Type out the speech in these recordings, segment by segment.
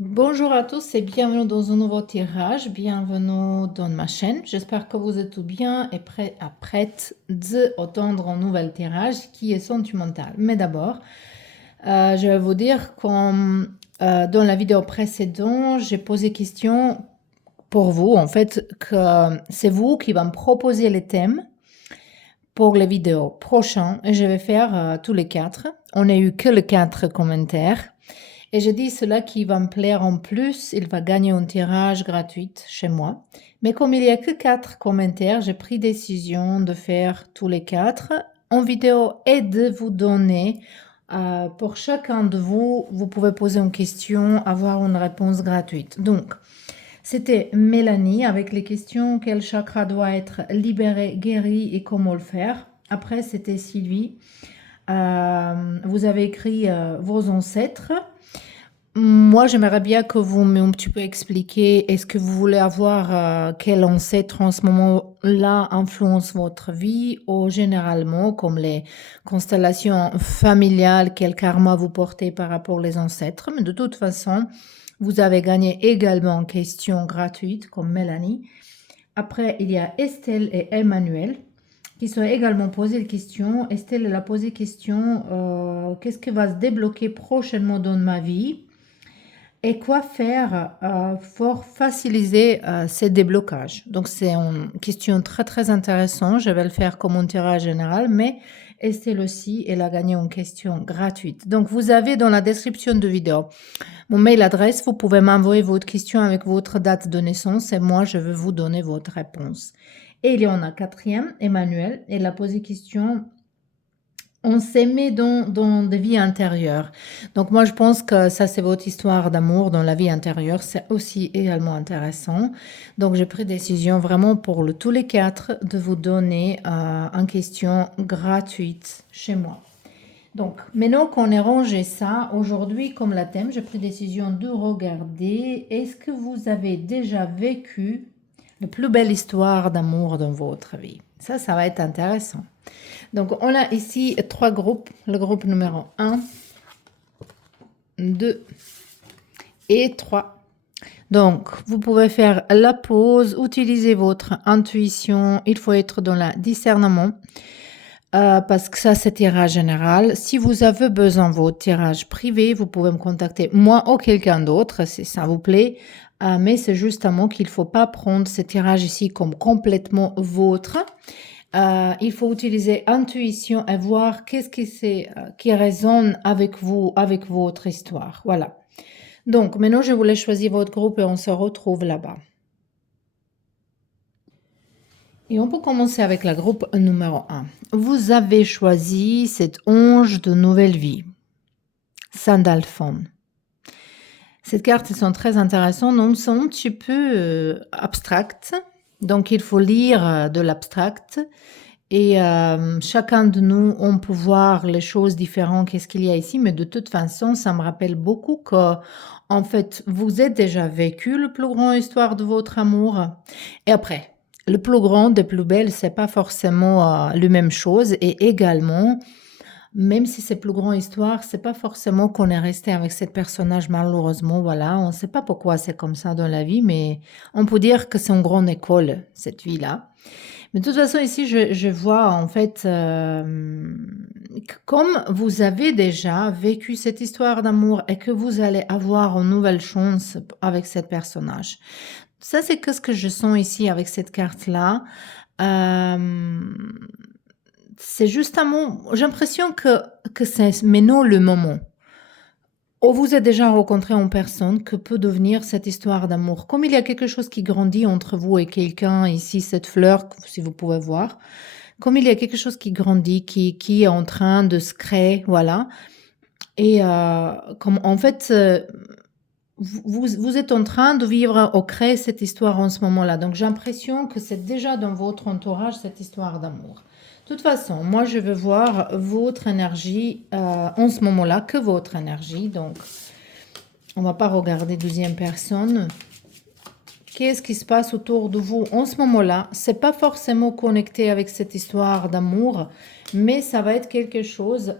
Bonjour à tous et bienvenue dans un nouveau tirage, bienvenue dans ma chaîne. J'espère que vous êtes tout bien et prêtes d'entendre un nouvel tirage qui est sentimental. Mais d'abord, je vais vous dire comme dans la vidéo précédente, j'ai posé question pour vous, en fait, que c'est vous qui va me proposer les thèmes pour les vidéos prochaines et je vais faire tous les quatre. On n'a eu que les quatre commentaires. Et je dis cela qui va me plaire en plus, il va gagner un tirage gratuit chez moi. Mais comme il n'y a que quatre commentaires, j'ai pris décision de faire tous les quatre en vidéo et de vous donner, pour chacun de vous, vous pouvez poser une question, avoir une réponse gratuite. Donc, c'était Mélanie avec les questions quel chakra doit être libéré, guéri et comment le faire. Après, c'était Sylvie. Vous avez écrit vos ancêtres. Moi, j'aimerais bien que vous m'ayez un petit peu expliqué, est-ce que vous voulez avoir quel ancêtre en ce moment-là influence votre vie ou généralement, comme les constellations familiales, quel karma vous portez par rapport aux ancêtres. Mais de toute façon, vous avez gagné également une question gratuite comme Mélanie. Après, il y a Estelle et Emmanuel qui sont également posé la question. Estelle, elle a posé question, qu'est-ce qui va se débloquer prochainement dans ma vie? Et quoi faire pour faciliter ces déblocages? Donc, c'est une question très, très intéressante. Je vais le faire comme un tirage général, mais Estelle aussi, elle a gagné une question gratuite. Donc, vous avez dans la description de vidéo mon mail adresse. Vous pouvez m'envoyer votre question avec votre date de naissance et moi, je vais vous donner votre réponse. Et il y en a quatrième, Emmanuel. Elle a posé question on s'aimait dans des vies intérieures. Donc moi, je pense que ça, c'est votre histoire d'amour dans la vie intérieure. C'est aussi également intéressant. Donc j'ai pris décision vraiment pour tous les quatre de vous donner une question gratuite chez moi. Donc maintenant qu'on a rangé ça, aujourd'hui, comme la thème, j'ai pris décision de regarder est-ce que vous avez déjà vécu la plus belle histoire d'amour dans votre vie. Ça va être intéressant. Donc, on a ici trois groupes. Le groupe numéro 1, 2 et 3. Donc, vous pouvez faire la pause, utiliser votre intuition. Il faut être dans le discernement parce que ça, c'est tirage général. Si vous avez besoin de votre tirage privé, vous pouvez me contacter, moi ou quelqu'un d'autre, si ça vous plaît. Mais c'est justement qu'il ne faut pas prendre ce tirage ici comme complètement vôtre. Il faut utiliser intuition et voir qu'est-ce qui, qui résonne avec vous, avec votre histoire. Voilà. Donc, maintenant, je voulais choisir votre groupe et on se retrouve là-bas. Et on peut commencer avec le groupe numéro 1. Vous avez choisi cette ange de nouvelle vie, Sandalphon. Cette carte, elles sont très intéressantes, donc sont un petit peu abstractes. Donc, il faut lire de l'abstract. Et chacun de nous, on peut voir les choses différentes, qu'est-ce qu'il y a ici, mais de toute façon, ça me rappelle beaucoup que, en fait, vous êtes déjà vécu le plus grand histoire de votre amour. Et après, le plus grand, des plus belles, c'est pas forcément la même chose. Et également, même si c'est plus grand histoire, c'est pas forcément qu'on est resté avec cette personnage malheureusement, voilà. On sait pas pourquoi c'est comme ça dans la vie, mais on peut dire que c'est une grande école, cette vie-là. Mais de toute façon, ici, je vois en fait, comme vous avez déjà vécu cette histoire d'amour et que vous allez avoir une nouvelle chance avec ce personnage. Ça, c'est que ce que je sens ici avec cette carte-là. C'est justement, j'ai l'impression que c'est maintenant le moment. Ou vous êtes déjà rencontré en personne que peut devenir cette histoire d'amour. Comme il y a quelque chose qui grandit entre vous et quelqu'un, ici cette fleur, si vous pouvez voir, comme il y a quelque chose qui grandit, qui est en train de se créer, voilà. Et comme en fait, vous êtes en train de vivre ou créer cette histoire en ce moment-là. Donc j'ai l'impression que c'est déjà dans votre entourage cette histoire d'amour. De toute façon, moi je veux voir votre énergie en ce moment-là, que votre énergie. Donc on va pas regarder deuxième personne. Qu'est-ce qui se passe autour de vous en ce moment-là? C'est pas forcément connecté avec cette histoire d'amour, mais ça va être quelque chose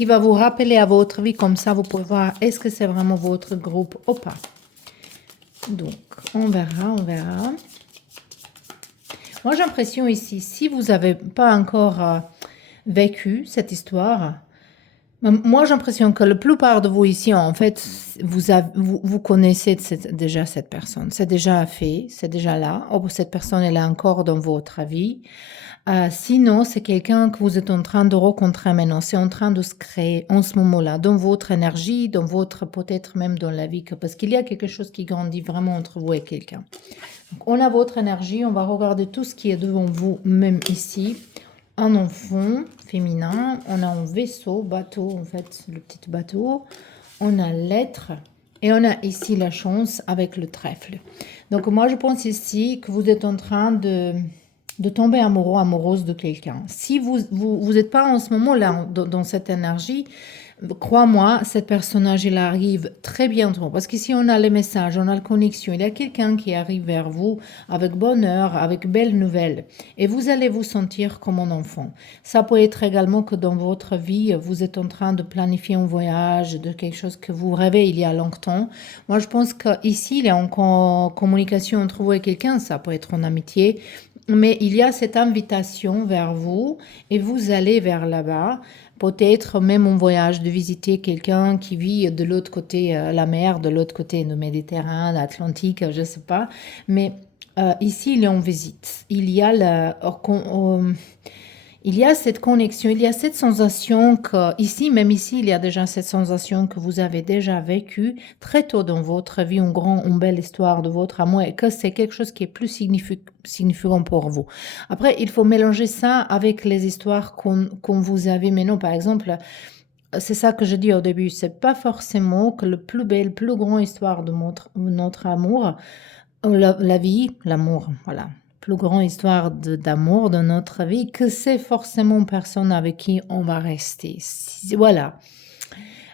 qui va vous rappeler à votre vie, comme ça vous pouvez voir est-ce que c'est vraiment votre groupe ou pas. Donc, on verra. Moi, j'ai l'impression ici, si vous n'avez pas encore vécu cette histoire, moi, j'ai l'impression que la plupart de vous ici, en fait, vous connaissez déjà cette personne. C'est déjà fait, c'est déjà là. Ou cette personne, elle est encore dans votre vie. Sinon, c'est quelqu'un que vous êtes en train de rencontrer maintenant. C'est en train de se créer en ce moment-là, dans votre énergie, dans votre, peut-être même dans la vie. Parce qu'il y a quelque chose qui grandit vraiment entre vous et quelqu'un. Donc, on a votre énergie. On va regarder tout ce qui est devant vous, même ici. Un enfant féminin, on a un vaisseau, bateau en fait, le petit bateau, on a l'être et on a ici la chance avec le trèfle. Donc moi je pense ici que vous êtes en train de tomber amoureux, amoureuse de quelqu'un. Si vous n'êtes pas en ce moment-là dans cette énergie, crois-moi, cette personnage, il arrive très bientôt. Parce qu'ici, on a les messages, on a la connexion. Il y a quelqu'un qui arrive vers vous avec bonheur, avec belles nouvelles. Et vous allez vous sentir comme un enfant. Ça peut être également que dans votre vie, vous êtes en train de planifier un voyage, de quelque chose que vous rêvez il y a longtemps. Moi, je pense qu'ici, il y a encore communication entre vous et quelqu'un. Ça peut être en amitié. Mais il y a cette invitation vers vous et vous allez vers là-bas. Peut-être même un voyage de visiter quelqu'un qui vit de l'autre côté la mer, de l'autre côté du Méditerranée, l'Atlantique, je ne sais pas. Mais ici, il est en visite. Il y a cette connexion, il y a cette sensation que ici, même ici, il y a déjà cette sensation que vous avez déjà vécu très tôt dans votre vie, une belle histoire de votre amour et que c'est quelque chose qui est plus significant pour vous. Après, il faut mélanger ça avec les histoires qu'on vous avez maintenant. Par exemple, c'est ça que je dis au début, c'est pas forcément que le plus belle, plus grande histoire de notre amour, la vie, l'amour, voilà. Plus grande histoire d'amour de notre vie, que c'est forcément une personne avec qui on va rester. Voilà.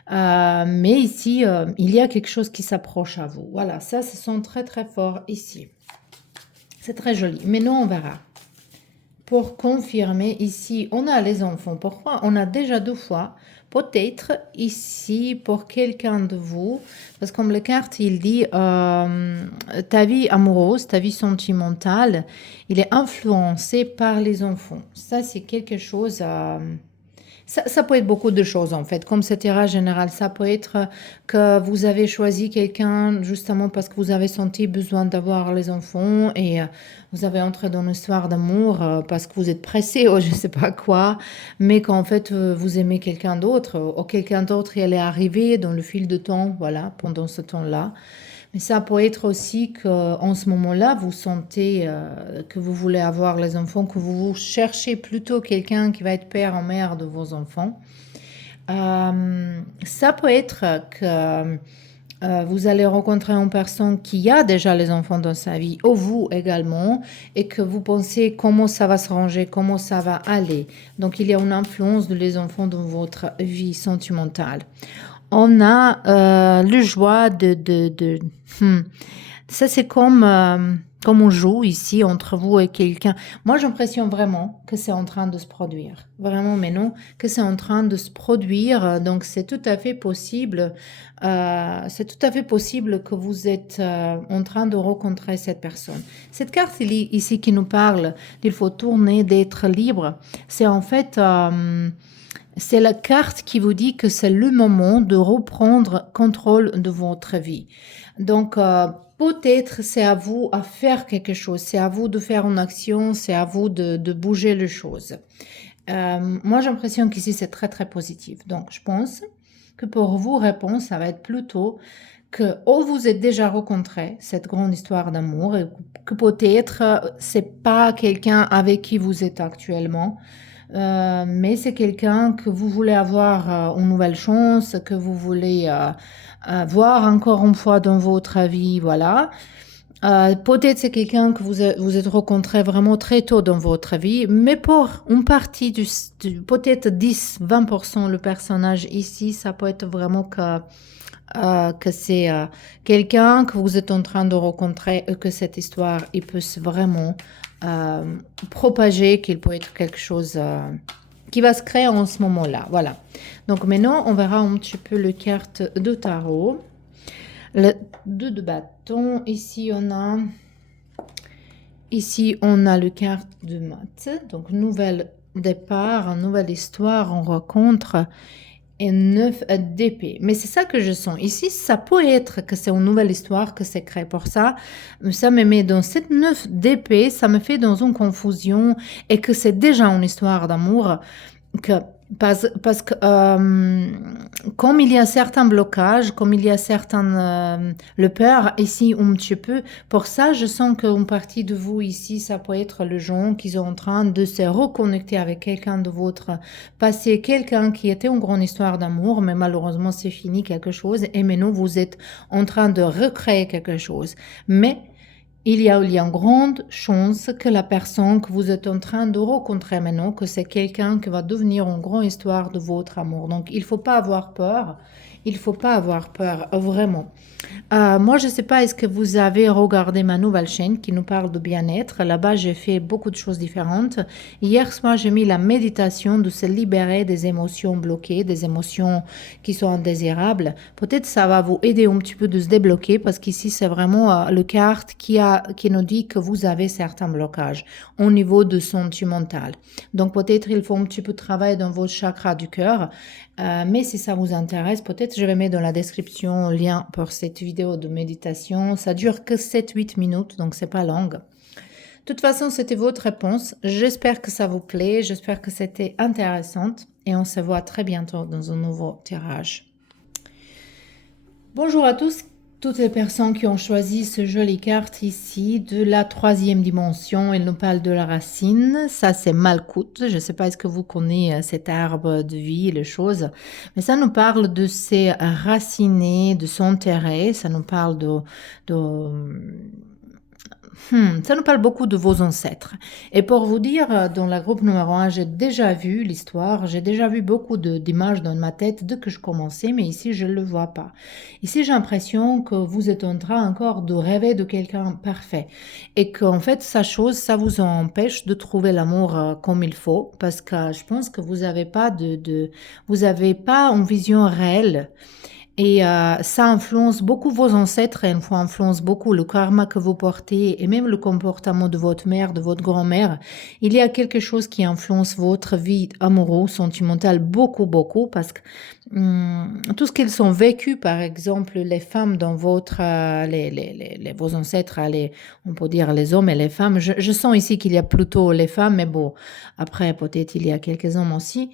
Mais ici, il y a quelque chose qui s'approche à vous. Voilà, ça, ce sont très, très forts ici. C'est très joli. Mais nous, on verra. Pour confirmer, ici, on a les enfants. Pourquoi? On a déjà 2 fois. Peut-être ici, pour quelqu'un de vous, parce que comme la carte, il dit, ta vie amoureuse, ta vie sentimentale, il est influencé par les enfants. Ça, c'est quelque chose... Ça peut être beaucoup de choses en fait, comme ce tirage général. Ça peut être que vous avez choisi quelqu'un justement parce que vous avez senti besoin d'avoir les enfants et vous avez entré dans une histoire d'amour parce que vous êtes pressé ou je ne sais pas quoi, mais qu'en fait vous aimez quelqu'un d'autre ou quelqu'un d'autre il est arrivé dans le fil de temps, voilà, pendant ce temps-là. Mais ça peut être aussi qu'en ce moment-là, vous sentez que vous voulez avoir les enfants, que vous cherchez plutôt quelqu'un qui va être père ou mère de vos enfants. Ça peut être que vous allez rencontrer une personne qui a déjà les enfants dans sa vie, ou vous également, et que vous pensez comment ça va se ranger, comment ça va aller. Donc, il y a une influence de les enfants dans votre vie sentimentale. On a le joie Ça, c'est comme on joue ici entre vous et quelqu'un. Moi, j'ai l'impression vraiment que c'est en train de se produire. Vraiment, mais non, que c'est en train de se produire. Donc, c'est tout à fait possible. C'est tout à fait possible que vous êtes en train de rencontrer cette personne. Cette carte ici qui nous parle d'il faut tourner, d'être libre, c'est en fait... c'est la carte qui vous dit que c'est le moment de reprendre contrôle de votre vie. Donc, peut-être c'est à vous à faire quelque chose, c'est à vous de faire une action, c'est à vous de bouger les choses. Moi, j'ai l'impression qu'ici, c'est très, très positif. Donc, je pense que pour vous, réponse, ça va être plutôt que vous êtes déjà rencontré cette grande histoire d'amour et que peut-être c'est pas quelqu'un avec qui vous êtes actuellement, mais c'est quelqu'un que vous voulez avoir une nouvelle chance, que vous voulez voir encore une fois dans votre vie, voilà. Peut-être c'est quelqu'un que vous êtes rencontré vraiment très tôt dans votre vie, mais pour une partie peut-être 10-20% le personnage ici, ça peut être vraiment que c'est quelqu'un que vous êtes en train de rencontrer et que cette histoire, il peut vraiment propager, qu'il peut être quelque chose qui va se créer en ce moment-là. Voilà. Donc maintenant, on verra un petit peu les cartes de tarot. Le 2 de bâton. Ici, on a le carte de mat. Donc, nouvel départ, une nouvelle histoire, on rencontre. Et 9 d'épée. Mais c'est ça que je sens. Ici, ça peut être que c'est une nouvelle histoire, que c'est créé pour ça. Ça me met dans cette 9 d'épée, ça me fait dans une confusion et que c'est déjà une histoire d'amour. Parce que comme il y a certains blocages, comme il y a certaines le peur ici un petit peu, pour ça je sens qu'une partie de vous ici, ça peut être le gens qui sont en train de se reconnecter avec quelqu'un de votre passé, quelqu'un qui était une grande histoire d'amour, mais malheureusement c'est fini quelque chose et maintenant vous êtes en train de recréer quelque chose. Mais il y a une grande chance que la personne que vous êtes en train de rencontrer maintenant, que c'est quelqu'un qui va devenir une grande histoire de votre amour. Donc, il ne faut pas avoir peur. Il ne faut pas avoir peur, vraiment. Moi, je ne sais pas, est-ce que vous avez regardé ma nouvelle chaîne qui nous parle de bien-être? Là-bas, j'ai fait beaucoup de choses différentes. Hier soir, j'ai mis la méditation de se libérer des émotions bloquées, des émotions qui sont indésirables. Peut-être ça va vous aider un petit peu de se débloquer parce qu'ici, c'est vraiment le carte qui nous dit que vous avez certains blocages au niveau de sentimental. Donc, peut-être il faut un petit peu travailler dans votre chakra du cœur. Mais si ça vous intéresse, peut-être je vais mettre dans la description le lien pour cette vidéo de méditation. Ça dure que 7-8 minutes, donc c'est pas long. De toute façon, c'était votre réponse. J'espère que ça vous plaît, j'espère que c'était intéressant et on se voit très bientôt dans un nouveau tirage. Bonjour à tous, toutes les personnes qui ont choisi ce jolie carte ici de la 3e dimension. Elle nous parle de la racine. Ça, c'est Malkout. Je ne sais pas, est-ce que vous connaissez cet arbre de vie, les choses. Mais ça nous parle de ses racines, de s'enterrer. Ça nous parle ça nous parle beaucoup de vos ancêtres. Et pour vous dire, dans la groupe numéro 1, j'ai déjà vu l'histoire, j'ai déjà vu beaucoup d'images dans ma tête dès que je commençais, mais ici, je ne le vois pas. Ici, j'ai l'impression que vous êtes en train encore de rêver de quelqu'un parfait. Et qu'en fait, ça vous empêche de trouver l'amour comme il faut, parce que je pense que vous n'avez pas vous avez pas une vision réelle. Et ça influence beaucoup vos ancêtres et ça influence beaucoup le karma que vous portez et même le comportement de votre mère, de votre grand-mère. Il y a quelque chose qui influence votre vie amoureuse, sentimentale beaucoup, beaucoup parce que tout ce qu'ils ont vécu, par exemple, les femmes dans votre, vos ancêtres, on peut dire les hommes et les femmes. Je sens ici qu'il y a plutôt les femmes, mais bon, après peut-être il y a quelques hommes aussi.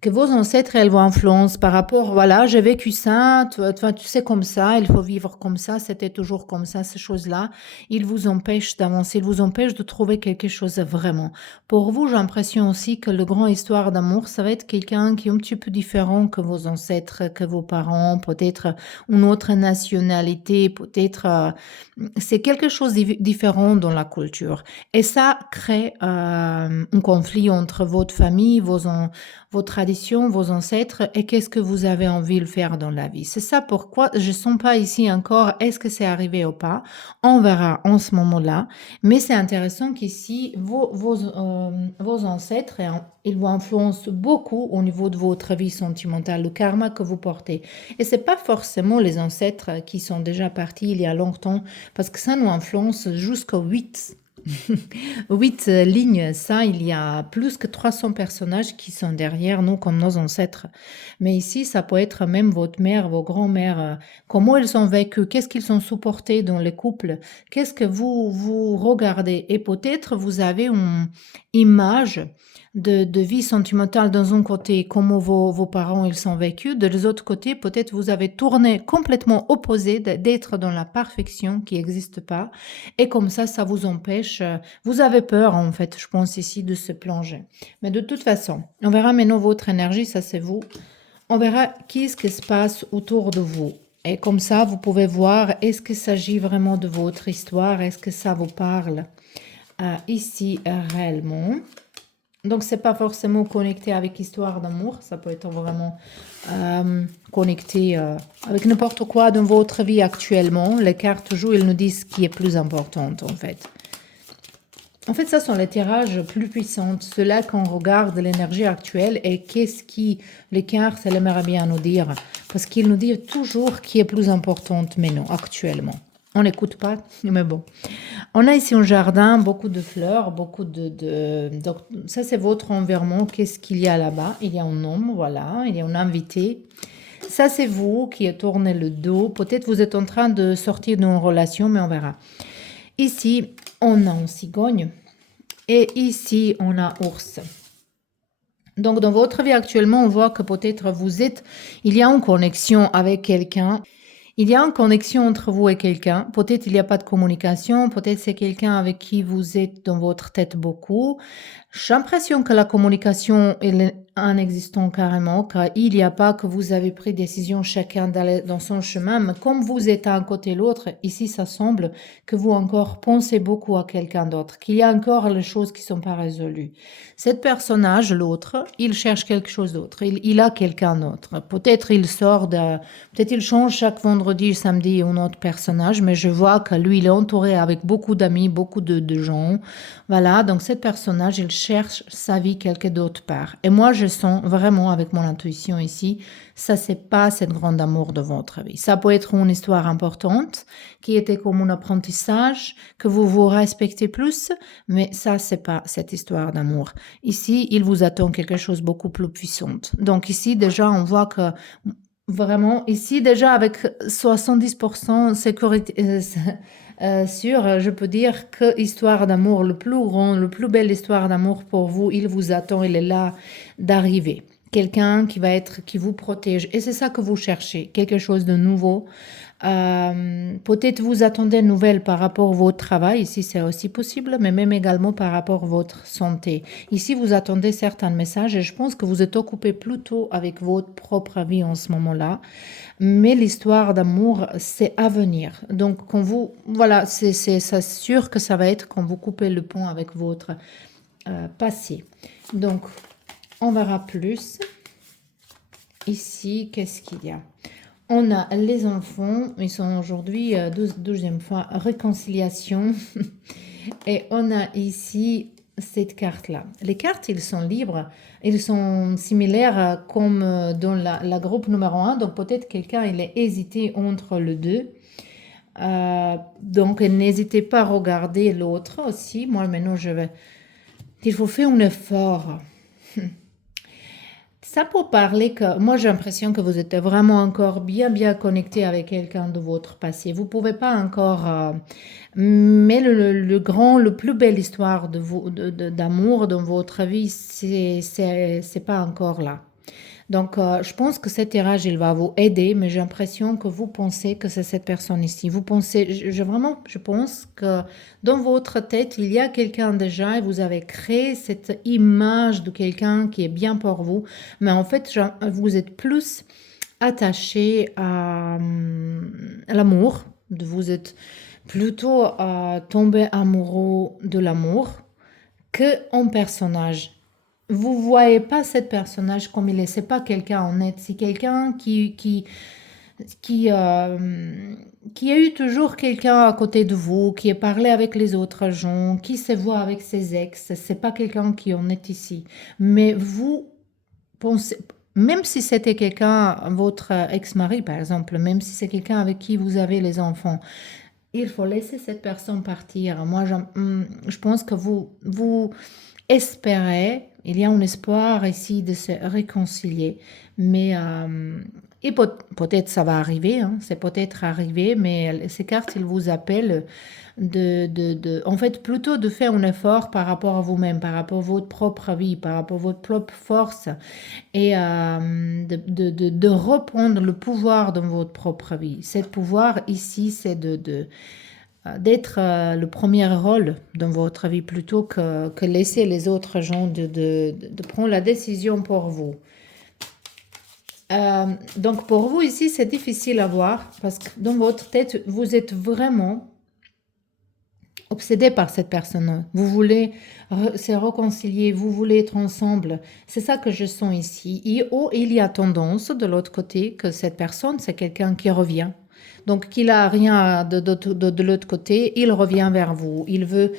Que vos ancêtres, elles vont influencer par rapport, voilà, j'ai vécu ça, tu sais comme ça, il faut vivre comme ça, c'était toujours comme ça, ces choses-là, ils vous empêchent d'avancer, ils vous empêchent de trouver quelque chose vraiment. Pour vous, j'ai l'impression aussi que le grand histoire d'amour, ça va être quelqu'un qui est un petit peu différent que vos ancêtres, que vos parents, peut-être une autre nationalité, peut-être, c'est quelque chose de différent dans la culture. Et ça crée un conflit entre votre famille, vos traditions, vos ancêtres et qu'est-ce que vous avez envie de faire dans la vie. C'est ça pourquoi je ne sens pas ici encore est-ce que c'est arrivé ou pas. On verra en ce moment-là. Mais c'est intéressant qu'ici, vos ancêtres, ils vous influencent beaucoup au niveau de votre vie sentimentale, le karma que vous portez. Et ce n'est pas forcément les ancêtres qui sont déjà partis il y a longtemps, parce que ça nous influence jusqu'au 8 lignes, ça, il y a plus que 300 personnages qui sont derrière nous comme nos ancêtres. Mais ici, ça peut être même votre mère, vos grands-mères, comment ils ont vécu, qu'est-ce qu'ils ont supporté dans les couples, qu'est-ce que vous regardez. Et peut-être vous avez une image de vie sentimentale dans un côté, comment vos parents ils sont vécus. De l'autre côté, peut-être vous avez tourné complètement opposé d'être dans la perfection qui n'existe pas. Et comme ça vous empêche, vous avez peur en fait, je pense ici, de se plonger. Mais de toute façon, on verra maintenant votre énergie, ça c'est vous. On verra qu'est-ce qui se passe autour de vous. Et comme ça, vous pouvez voir, est-ce qu'il s'agit vraiment de votre histoire, est-ce que ça vous parle ici réellement. Donc, c'est pas forcément connecté avec histoire d'amour, ça peut être vraiment connecté avec n'importe quoi dans votre vie actuellement. Les cartes jouent, ils nous disent ce qui est plus important en fait. En fait, ça sont les tirages plus puissants, ceux-là qu'on regarde l'énergie actuelle et qu'est-ce qui, les cartes, elles aimeraient bien nous dire. Parce qu'ils nous disent toujours qui est plus importante maintenant, actuellement. On n'écoute pas, mais bon. On a ici un jardin, beaucoup de fleurs, beaucoup donc, ça, c'est votre environnement. Qu'est-ce qu'il y a là-bas? Il y a un homme, voilà, il y a un invité. Ça, c'est vous qui tournez le dos. Peut-être vous êtes en train de sortir d'une relation, mais on verra. Ici, on a un cigogne. Et ici, on a ours. Donc, dans votre vie actuellement, on voit que peut-être il y a une connexion avec quelqu'un. Il y a une connexion entre vous et quelqu'un. Peut-être il n'y a pas de communication. Peut-être c'est quelqu'un avec qui vous êtes dans votre tête beaucoup. J'ai l'impression que la communication est en existant carrément, car il n'y a pas que vous avez pris décision chacun d'aller dans son chemin, mais comme vous êtes à un côté l'autre, ici ça semble que vous encore pensez beaucoup à quelqu'un d'autre, qu'il y a encore les choses qui ne sont pas résolues. Cet personnage, l'autre, il cherche quelque chose d'autre, il a quelqu'un d'autre. Peut-être peut-être il change chaque vendredi, samedi un autre personnage, mais je vois que lui, il est entouré avec beaucoup d'amis, beaucoup de gens. Voilà, donc cet personnage, il cherche sa vie quelque d'autre part. Et moi, je sens vraiment avec mon intuition ici, ça, c'est pas cette grande amour de votre vie. Ça peut être une histoire importante qui était comme un apprentissage, que vous vous respectez plus, mais ça, c'est pas cette histoire d'amour. Ici, il vous attend quelque chose beaucoup plus puissant. Donc ici, déjà, on voit que vraiment, ici, déjà, avec 70% sécurité, sûr, je peux dire que histoire d'amour, le plus grand, le plus belle histoire d'amour pour vous, il vous attend, il est là d'arriver. Quelqu'un qui vous protège. Et c'est ça que vous cherchez, quelque chose de nouveau. Peut-être vous attendez une nouvelle par rapport à votre travail, ici c'est aussi possible, mais même également par rapport à votre santé. Ici, vous attendez certains messages et je pense que vous êtes occupé plutôt avec votre propre vie en ce moment-là. Mais l'histoire d'amour, c'est à venir. Donc, voilà, c'est sûr que ça va être quand vous coupez le pont avec votre passé. Donc, on verra plus. Ici, qu'est-ce qu'il y a? On a les enfants, ils sont aujourd'hui, 12e fois, réconciliation. Et on a ici cette carte-là. Les cartes, ils sont libres, ils sont similaires comme dans la groupe numéro 1. Donc peut-être quelqu'un, il est hésité entre le deux. Donc n'hésitez pas à regarder l'autre aussi. Moi maintenant, il faut faire un effort. Ça pour parler que moi j'ai l'impression que vous êtes vraiment encore bien connecté avec quelqu'un de votre passé. Vous pouvez pas encore, mais le plus belle histoire d'amour dans votre vie, c'est pas encore là. Donc, je pense que cet tirage, il va vous aider, mais j'ai l'impression que vous pensez que c'est cette personne ici. Vous pensez, je pense que dans votre tête, il y a quelqu'un déjà et vous avez créé cette image de quelqu'un qui est bien pour vous. Mais en fait, vous êtes plus attaché à l'amour. Vous êtes plutôt tombé amoureux de l'amour que en personnage. Vous voyez pas cette personnage comme il est. C'est pas quelqu'un honnête. C'est quelqu'un qui, qui a eu toujours quelqu'un à côté de vous, qui a parlé avec les autres gens, qui se voit avec ses ex. C'est pas quelqu'un qui en est ici. Mais vous pensez, même si c'était quelqu'un, votre ex-mari par exemple, même si c'est quelqu'un avec qui vous avez les enfants, il faut laisser cette personne partir. Moi, je pense que vous espérez, il y a un espoir ici de se réconcilier, mais et peut-être ça va arriver, hein, c'est peut-être arrivé, mais ces cartes, ils vous appellent en fait, plutôt de faire un effort par rapport à vous-même, par rapport à votre propre vie, par rapport à votre propre force, et de reprendre le pouvoir dans votre propre vie. Ce pouvoir ici, c'est d'être le premier rôle dans votre vie plutôt que laisser les autres gens de prendre la décision pour vous. Donc pour vous ici, c'est difficile à voir parce que dans votre tête, vous êtes vraiment obsédé par cette personne. Vous voulez se réconcilier, vous voulez être ensemble. C'est ça que je sens ici. Il y a tendance de l'autre côté que cette personne, c'est quelqu'un qui revient. Donc, qu'il a rien de l'autre côté, il revient vers vous. Il veut,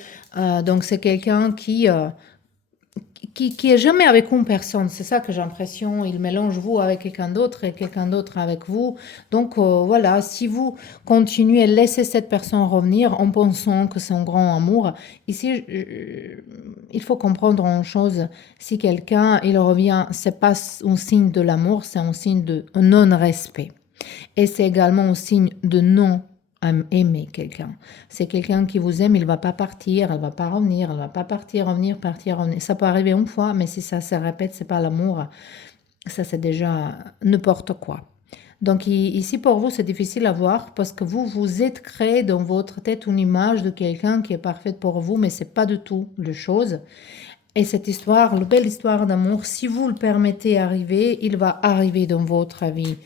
donc c'est quelqu'un qui est jamais avec une personne. C'est ça que j'ai l'impression. Il mélange vous avec quelqu'un d'autre et quelqu'un d'autre avec vous. Donc, voilà, si vous continuez à laisser cette personne revenir en pensant que c'est un grand amour, ici, il faut comprendre une chose. Si quelqu'un, il revient, c'est pas un signe de l'amour, c'est un signe de non-respect. Et c'est également un signe de non aimer quelqu'un. C'est quelqu'un qui vous aime, il va pas partir, elle va pas revenir, elle va pas partir, revenir, partir, revenir. Ça peut arriver une fois, mais si ça se répète, c'est pas l'amour. Ça, c'est déjà n'importe quoi. Donc ici, pour vous, c'est difficile à voir parce que vous vous êtes créé dans votre tête une image de quelqu'un qui est parfaite pour vous, mais c'est pas du tout la chose. Et cette histoire, la belle histoire d'amour, si vous le permettez arriver, il va arriver dans votre vie.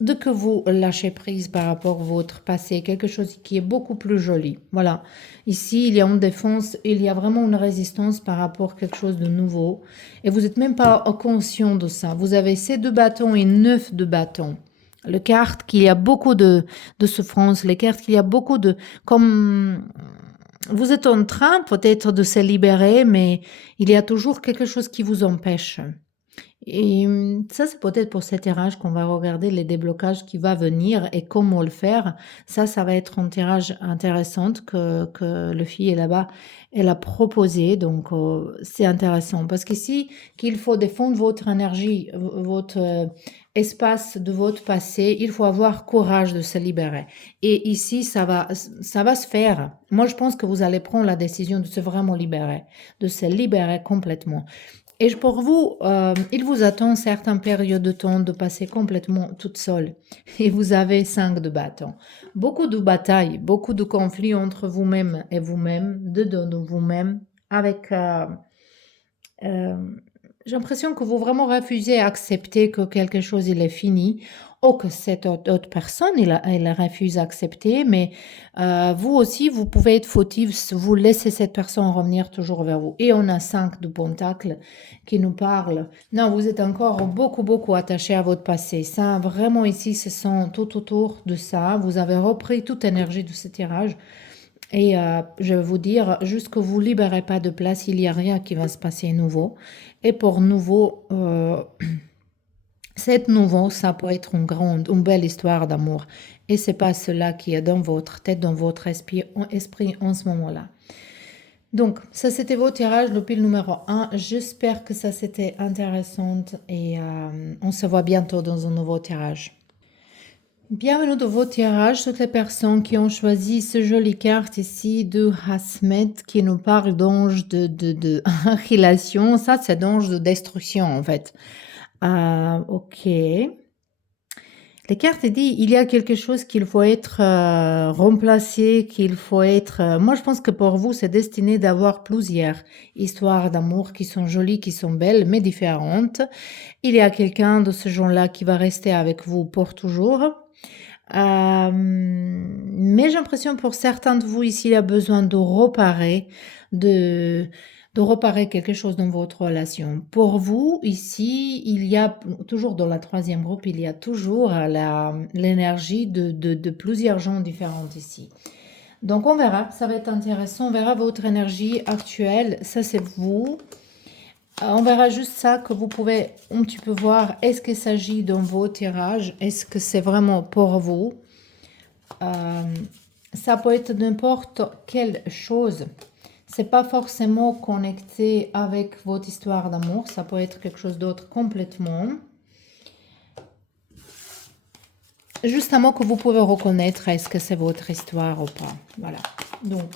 Dès que vous lâchez prise par rapport à votre passé, quelque chose qui est beaucoup plus joli. Voilà. Ici, il y a une défense, il y a vraiment une résistance par rapport à quelque chose de nouveau. Et vous n'êtes même pas conscient de ça. Vous avez ces 2 bâtons et 9 de bâtons. Le carte qu'il y a beaucoup de souffrance, les cartes qu'il y a beaucoup de... Comme vous êtes en train peut-être de se libérer, mais il y a toujours quelque chose qui vous empêche. Et ça, c'est peut-être pour cet tirage qu'on va regarder les déblocages qui va venir et comment le faire. Ça va être un tirage intéressant que le fille est là-bas, elle a proposé. Donc, c'est intéressant parce qu'ici, qu'il faut défendre votre énergie, votre espace de votre passé, il faut avoir courage de se libérer. Et ici, ça va se faire. Moi, je pense que vous allez prendre la décision de se vraiment libérer, de se libérer complètement. Et pour vous, il vous attend certaines périodes de temps de passer complètement toute seule. Et vous avez 5 de bâtons. Beaucoup de batailles, beaucoup de conflits entre vous-même et vous-même, de vous-même, avec... j'ai l'impression que vous vraiment refusez à accepter que quelque chose il est fini ou que cette autre personne elle refuse à accepter, mais vous aussi vous pouvez être fautif, vous laissez cette personne revenir toujours vers vous. Et on a 5 de pentacles qui nous parlent. Non, vous êtes encore beaucoup attaché à votre passé. Ça, vraiment ici, ce sont tout autour de ça. Vous avez repris toute énergie de ce tirage. Et je vais vous dire, juste que vous ne libérez pas de place, il n'y a rien qui va se passer nouveau. Et pour nouveau, cette nouveau, ça peut être une belle histoire d'amour. Et c'est pas cela qui est dans votre tête, dans votre esprit en ce moment-là. Donc, ça c'était vos tirages, le pile numéro 1. J'espère que ça c'était intéressant et on se voit bientôt dans un nouveau tirage. Bienvenue dans vos tirages, toutes les personnes qui ont choisi ce joli carte ici de Hasmet qui nous parle d'ange de annihilation. Ça, c'est d'ange de destruction en fait. Ok. Les cartes disent il y a quelque chose qu'il faut être remplacé, qu'il faut être... moi, je pense que pour vous, c'est destiné d'avoir plusieurs histoires d'amour qui sont jolies, qui sont belles, mais différentes. Il y a quelqu'un de ce genre-là qui va rester avec vous pour toujours. Mais j'ai l'impression pour certains de vous ici, il y a besoin de réparer, de réparer quelque chose dans votre relation. Pour vous, ici, il y a toujours dans la troisième groupe, il y a toujours l'énergie de plusieurs gens différents ici. Donc on verra, ça va être intéressant, on verra votre énergie actuelle, ça c'est vous. On verra juste ça que vous pouvez un petit peu voir. Est-ce qu'il s'agit dans vos tirages? Est-ce que c'est vraiment pour vous? Ça peut être n'importe quelle chose. C'est pas forcément connecté avec votre histoire d'amour. Ça peut être quelque chose d'autre complètement. Justement que vous pouvez reconnaître est-ce que c'est votre histoire ou pas. Voilà. Donc,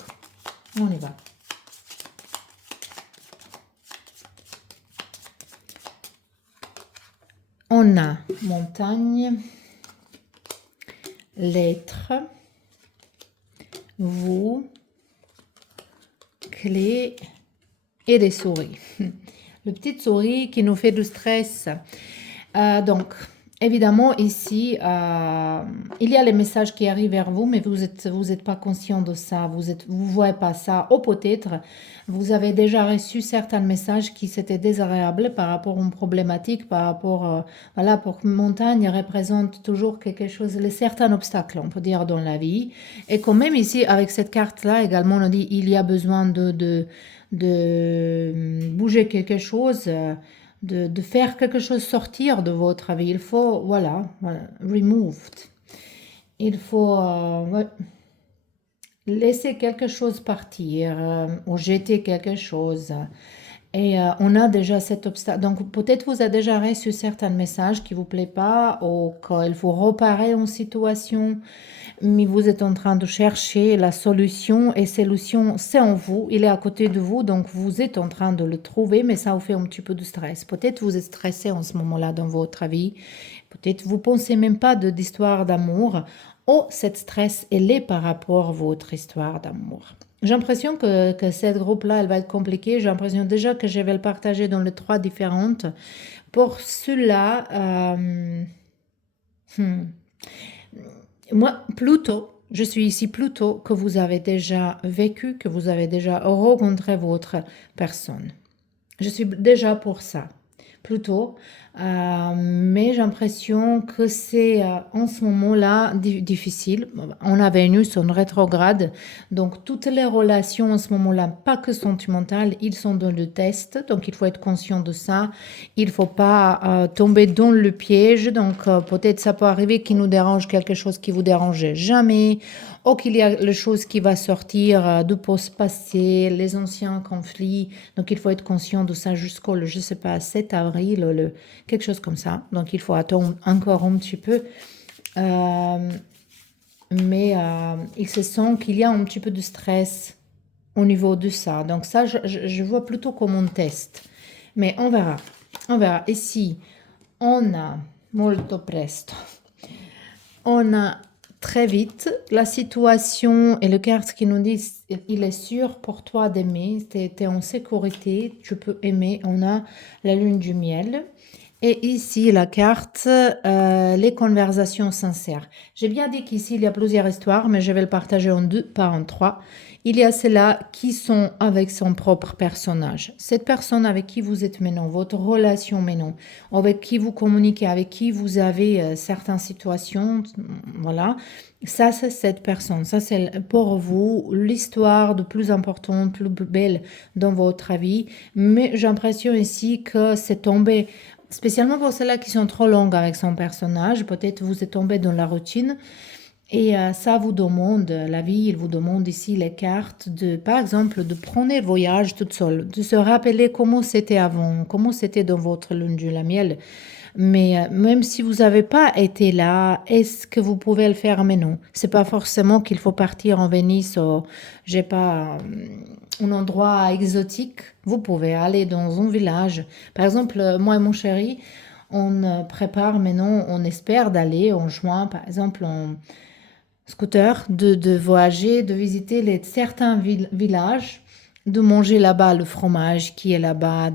on y va. On a montagne, lettre, vous, clé et des souris. Le petit souris qui nous fait du stress. Donc, Évidemment, ici, il y a les messages qui arrivent vers vous, mais vous êtes pas conscient de ça, vous voyez pas ça. Ou peut-être, vous avez déjà reçu certains messages qui étaient désagréables par rapport à une problématique, par rapport, voilà, pour que montagne représente toujours quelque chose, les certains obstacles, on peut dire, dans la vie. Et quand même ici, avec cette carte-là, également, on dit il y a besoin de bouger quelque chose. De faire quelque chose sortir de votre vie. Il faut, voilà, removed. Il faut ouais, laisser quelque chose partir ou jeter quelque chose. Et on a déjà cet obstacle. Donc peut-être vous avez déjà reçu certains messages qui ne vous plaisent pas ou qu'il faut reparer une situation, mais vous êtes en train de chercher la solution et solution, c'est en vous, il est à côté de vous, donc vous êtes en train de le trouver, mais ça vous fait un petit peu de stress. Peut-être vous êtes stressé en ce moment-là dans votre vie, peut-être vous pensez même pas d'histoire d'amour, ou cette stress, elle est par rapport à votre histoire d'amour. J'ai l'impression que cette groupe-là, elle va être compliquée. J'ai l'impression déjà que je vais le partager dans les 3 différentes. Pour cela, hmm, moi, plutôt, je suis ici plutôt que vous avez déjà vécu, que vous avez déjà rencontré votre personne. Je suis déjà pour ça, plutôt. Mais j'ai l'impression que c'est en ce moment-là difficile. On a Vénus en rétrograde, donc toutes les relations en ce moment-là, pas que sentimentales, ils sont dans le test, donc il faut être conscient de ça. Il ne faut pas tomber dans le piège, donc peut-être ça peut arriver qu'il nous dérange quelque chose qui vous dérangeait jamais, ou qu'il y a les choses qui va sortir du post-passé, les anciens conflits. Donc il faut être conscient de ça jusqu'au, je sais pas, 7 avril, quelque chose comme ça. Donc il faut attendre encore un petit peu. Mais il se sent qu'il y a un petit peu de stress au niveau de ça. Donc ça, je vois plutôt comme un test. Mais on verra. On verra. Ici, on a molto presto. On a très vite la situation et le carte qui nous dit il est sûr pour toi d'aimer, tu es en sécurité, tu peux aimer. On a la lune du miel. Et ici, la carte, les conversations sincères. J'ai bien dit qu'ici, il y a plusieurs histoires, mais je vais le partager en 2, pas en 3. Il y a celles-là qui sont avec son propre personnage. Cette personne avec qui vous êtes maintenant, votre relation maintenant, avec qui vous communiquez, avec qui vous avez certaines situations, voilà. Ça, c'est cette personne. Ça, c'est pour vous l'histoire de plus importante, plus belle dans votre vie. Mais j'ai l'impression ici que c'est tombé. Spécialement pour celles-là qui sont trop longues avec son personnage, peut-être vous êtes tombé dans la routine et ça vous demande, la vie, il vous demande ici les cartes de, par exemple, de prendre le voyage toute seule, de se rappeler comment c'était avant, comment c'était dans votre lune de la miel. Mais même si vous n'avez pas été là, est-ce que vous pouvez le faire maintenant? C'est pas forcément qu'il faut partir en Venise ou, j'ai pas, un endroit exotique. Vous pouvez aller dans un village. Par exemple, moi et mon chéri, on prépare maintenant, on espère d'aller en juin, par exemple, en scooter, de voyager, de visiter certains villages, de manger là-bas le fromage qui est là-bas,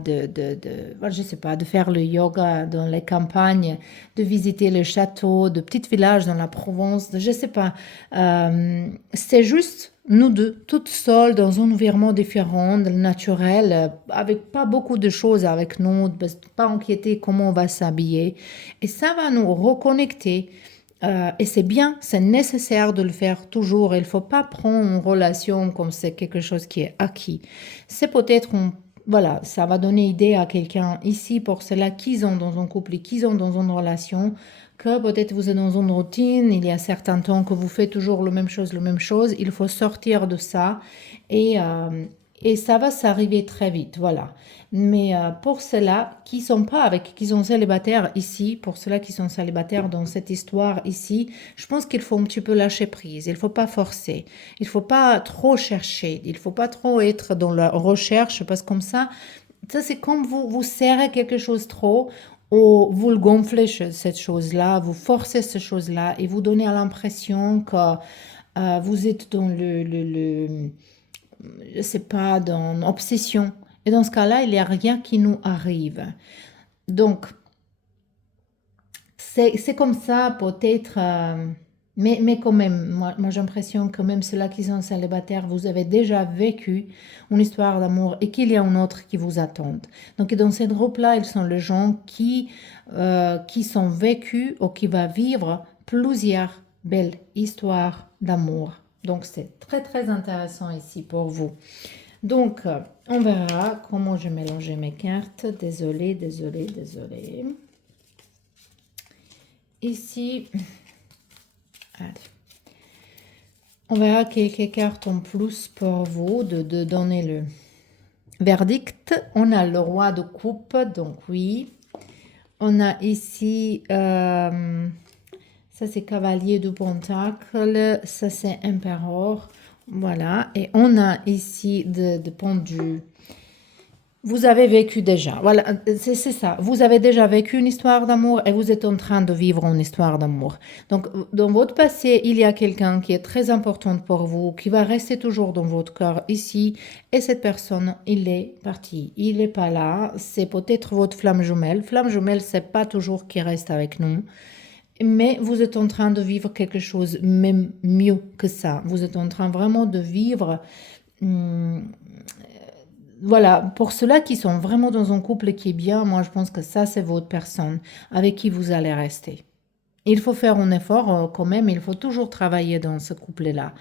voilà, je sais pas, de faire le yoga dans les campagnes, de visiter le château, de petits villages dans la Provence, je sais pas. C'est juste nous deux, toutes seules dans un environnement différent, naturel, avec pas beaucoup de choses avec nous, pas inquiéter comment on va s'habiller. Et ça va nous reconnecter et c'est bien, c'est nécessaire de le faire toujours. Il ne faut pas prendre une relation comme c'est quelque chose qui est acquis. C'est peut-être, voilà, ça va donner idée à quelqu'un ici pour cela qu'ils ont dans un couple et qu'ils ont dans une relation, que peut-être vous êtes dans une routine, il y a certains temps que vous faites toujours la même chose, la même chose. Il faut sortir de ça et, euh, et ça va s'arriver très vite, voilà. Mais pour ceux-là qui sont pas avec, qui sont célibataires ici, pour ceux-là qui sont célibataires dans cette histoire ici, je pense qu'il faut un petit peu lâcher prise. Il faut pas forcer. Il faut pas trop chercher. Il faut pas trop être dans la recherche parce que comme ça c'est comme vous serrez quelque chose trop ou vous le gonflez cette chose-là, vous forcez cette chose-là et vous donnez l'impression que vous êtes dans je sais pas, dans obsession. Et dans ce cas-là, il n'y a rien qui nous arrive. Donc, c'est comme ça, peut-être, mais quand même, moi j'ai l'impression que même ceux-là qui sont célibataires, vous avez déjà vécu une histoire d'amour et qu'il y a une autre qui vous attend. Donc dans ce groupe-là, ils sont les gens qui sont vécus ou qui vont vivre plusieurs belles histoires d'amour. Donc c'est très très intéressant ici pour vous. Donc on verra comment je mélangeais mes cartes. Désolée, désolée, désolée. Ici, allez. On verra quelques cartes en plus pour vous de donner le verdict. On a le roi de coupe, donc oui. On a ici, ça c'est cavalier de pentacle, ça c'est empereur. Voilà, et on a ici de pendu. Vous avez vécu déjà, voilà, c'est ça. Vous avez déjà vécu une histoire d'amour et vous êtes en train de vivre une histoire d'amour. Donc, dans votre passé, il y a quelqu'un qui est très important pour vous, qui va rester toujours dans votre cœur ici. Et cette personne, il est parti. Il n'est pas là. C'est peut-être votre flamme jumelle. Flamme jumelle, c'est pas toujours qui reste avec nous. Mais vous êtes en train de vivre quelque chose même mieux que ça. Vous êtes en train vraiment de vivre. Voilà, pour ceux-là qui sont vraiment dans un couple qui est bien, moi je pense que ça c'est votre personne avec qui vous allez rester. Il faut faire un effort quand même, il faut toujours travailler dans ce couple-là.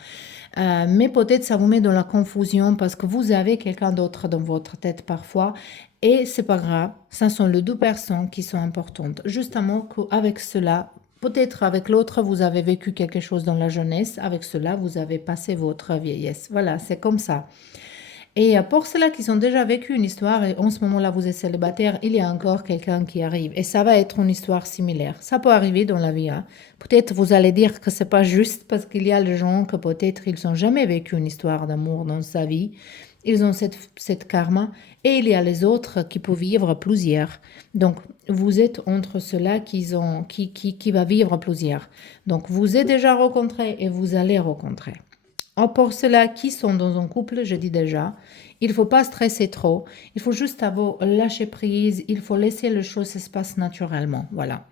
Mais peut-être ça vous met dans la confusion parce que vous avez quelqu'un d'autre dans votre tête parfois et c'est pas grave, ça sont les deux personnes qui sont importantes. Justement qu'avec cela, peut-être avec l'autre vous avez vécu quelque chose dans la jeunesse, avec cela vous avez passé votre vieillesse. Voilà, c'est comme ça. Et pour ceux-là qui ont déjà vécu une histoire et en ce moment-là vous êtes célibataire, il y a encore quelqu'un qui arrive et ça va être une histoire similaire. Ça peut arriver dans la vie. Hein. Peut-être vous allez dire que c'est pas juste parce qu'il y a des gens que peut-être ils n'ont jamais vécu une histoire d'amour dans sa vie. Ils ont cette karma et il y a les autres qui peuvent vivre plusieurs. Donc vous êtes entre ceux-là qui va vivre plusieurs. Donc vous êtes déjà rencontré et vous allez rencontrer. Pour ceux-là qui sont dans un couple, je dis déjà, il ne faut pas stresser trop. Il faut juste avoir lâcher prise. Il faut laisser les choses se passer naturellement. Voilà.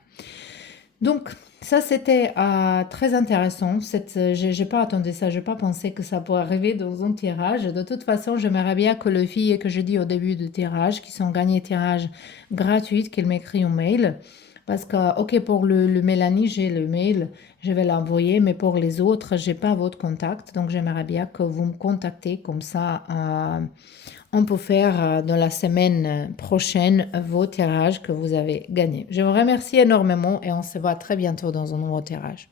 Donc, ça, c'était très intéressant. J'ai pas attendu ça. Je n'ai pas pensé que ça pourrait arriver dans un tirage. De toute façon, j'aimerais bien que les filles que je dis au début du tirage, qui sont gagnées tirage gratuit, qu'elles m'écrivent un mail. Parce que, ok, pour le Mélanie, j'ai le mail, je vais l'envoyer, mais pour les autres, j'ai pas votre contact. Donc, j'aimerais bien que vous me contactez comme ça. On peut faire dans la semaine prochaine vos tirages que vous avez gagnés. Je vous remercie énormément et on se voit très bientôt dans un nouveau tirage.